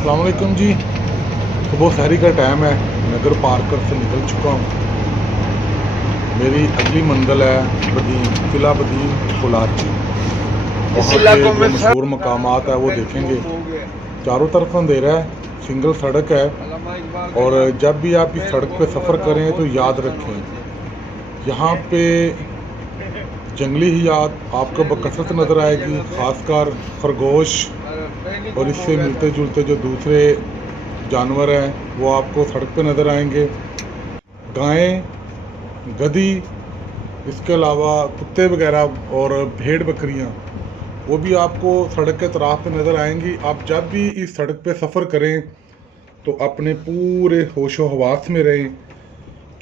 अस्सलाम वालेकुम जी। सुबह सहरी का टाइम है। नगर पार्कर से निकल चुका हूँ। मेरी अगली मंजिल है बदीन, किला बदीन कोलाची। इस वहाँ के इलाकों जो में मशहूर मकामात है वो देखेंगे। चारों तरफ अंधेरा है, सिंगल सड़क है। और जब भी आप इस सड़क पे सफ़र करें तो याद रखें, यहाँ पे जंगली हियात आपको बकसरत नज़र आएगी, ख़ासकर खरगोश और इससे मिलते जुलते जो दूसरे जानवर हैं वो आपको सड़क पे नज़र आएंगे। गायें, गधी, इसके अलावा कुत्ते वगैरह और भेड़ बकरियां वो भी आपको सड़क के तराफ पे नज़र आएंगी। आप जब भी इस सड़क पे सफ़र करें तो अपने पूरे होशो हवास में रहें।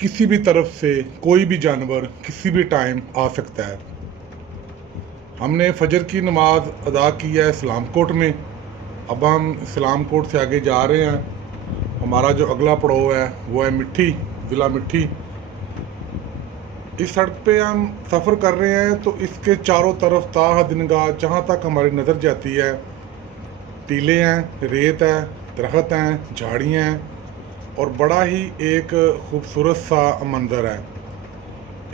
किसी भी तरफ से कोई भी जानवर किसी भी टाइम आ सकता है। हमने फजर की नमाज अदा की है इस्लाम कोट में। अब हम इस्लाम कोट से आगे जा रहे हैं। हमारा जो अगला पड़ाव है वो है मिट्टी, ज़िला मिट्टी। इस सड़क पे हम सफ़र कर रहे हैं तो इसके चारों तरफ ताहद निगाह जहाँ तक हमारी नज़र जाती है टीले हैं, रेत है, दरख्त हैं, झाड़ियाँ हैं और बड़ा ही एक खूबसूरत सा मंज़र है।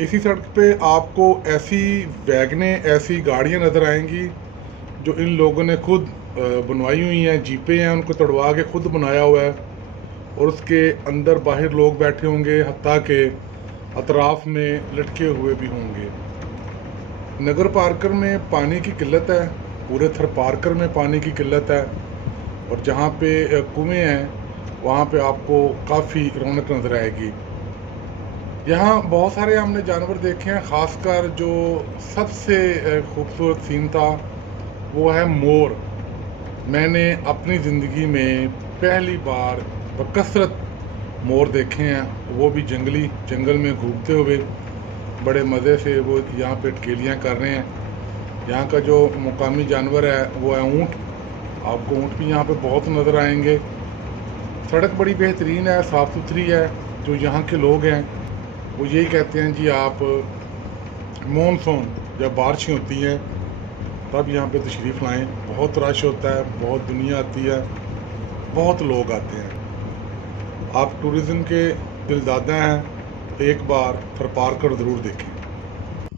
इसी सड़क पे आपको ऐसी वैगनें, ऐसी गाड़ियाँ नज़र आएंगी जो इन लोगों ने खुद बनवाई हुई हैं। जीपें हैं, उनको तड़वा के खुद बनाया हुआ है और उसके अंदर बाहर लोग बैठे होंगे, हत्ता के अतराफ में लटके हुए भी होंगे। नगर पार्कर में पानी की किल्लत है, पूरे थर पार्कर में पानी की किल्लत है और जहाँ पे कुएँ हैं वहाँ पे आपको काफ़ी रौनक नज़र आएगी। यहाँ बहुत सारे हमने जानवर देखे हैं, ख़ासकर जो सबसे खूबसूरत सीन था वो है मोर। मैंने अपनी ज़िंदगी में पहली बार बकसरत मोर देखे हैं, वो भी जंगल में घूमते हुए। बड़े मज़े से वो यहाँ पे टिकेलियाँ कर रहे हैं। यहाँ का जो मुकामी जानवर है वो है ऊँट। आपको ऊँट भी यहाँ पे बहुत नज़र आएंगे। सड़क बड़ी बेहतरीन है, साफ़ सुथरी है। जो यहाँ के लोग हैं वो यही कहते हैं जी, आप मानसून जब बारिशें होती हैं तब यहाँ पे तशरीफ़ लाएँ। बहुत रश होता है, बहुत दुनिया आती है, बहुत लोग आते हैं। आप टूरिज़्म के दिलदादा हैं, एक बार थर पार्कर ज़रूर देखें।